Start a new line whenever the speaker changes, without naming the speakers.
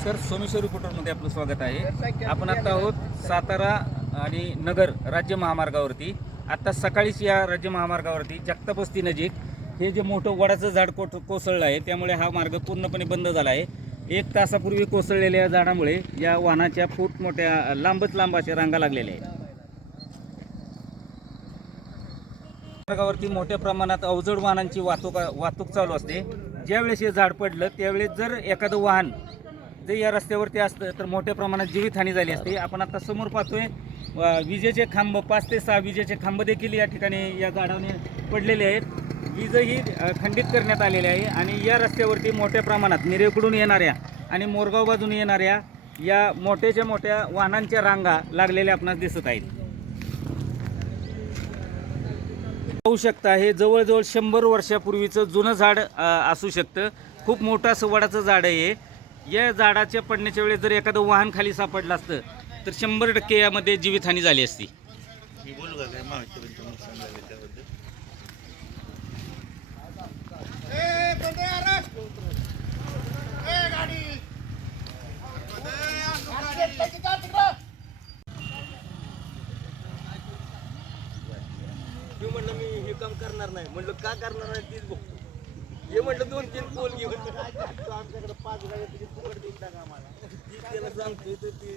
नमस्कार सोमेश्वर रिपोर्टरमध्ये आपलं स्वागत आहे. आपण आता आहोत सातारा आणि नगर राज्य महामार्गावरती. आता सकाळीच या राज्य महामार्गावरती जगतापस्ती नजीक हे जे मोठं वडाचं झाड कोट कोसळलं आहे त्यामुळे हा मार्ग पूर्णपणे बंद झाला आहे. एक तासापूर्वी कोसळलेल्या या झाडामुळे या वाहनाच्या फूट मोठ्या लांबच लांब अशा रांगा लागलेल्या आहेत. मार्गावरती मोठ्या प्रमाणात अवजड वाहनांची वाहतूक वाहतूक चालू असते. ज्यावेळेस हे झाड पडलं त्यावेळेस जर एखादं वाहन ते या रस्त्यावरती असतं तर मोठ्या प्रमाणात जीवितहानी झाली असते. आपण आता समोर पाहतोय विजेचे खांब पाच ते सहा विजेचे खांब देखील या ठिकाणी या झाडाने पडलेले आहेत. वीजही ही खंडित करण्यात आलेली आहे आणि या रस्त्यावरती मोठ्या प्रमाणात निरेकडून येणाऱ्या आणि मोरगाव बाजून येणाऱ्या या मोठ्याच्या मोठ्या वाहनांच्या रांगा लागलेल्या आपणास दिसत आहेत. पाहू शकता हे जवळजवळ शंभर वर्षापूर्वीचं जुनं झाड असू शकतं. खूप मोठं असं वडाचं झाड आहे या झाडाच्या पडण्याच्या वेळेस जर एखादं वाहन खाली सापडलं असतं तर शंभर टक्के यामध्ये जीवितहानी झाली असती.
मी बोलू का काय नुकसान त्याबद्दल
मी म्हणलं मी हे काम करणार नाही. म्हटलं का करणार नाही तीच बघतो. हे म्हणलं दोन तीन पोल घेऊन. आमच्याकडे पाच गाड्या तुझी फुकट देईल टाका आम्हाला? ती त्याला सांगतोय तर ते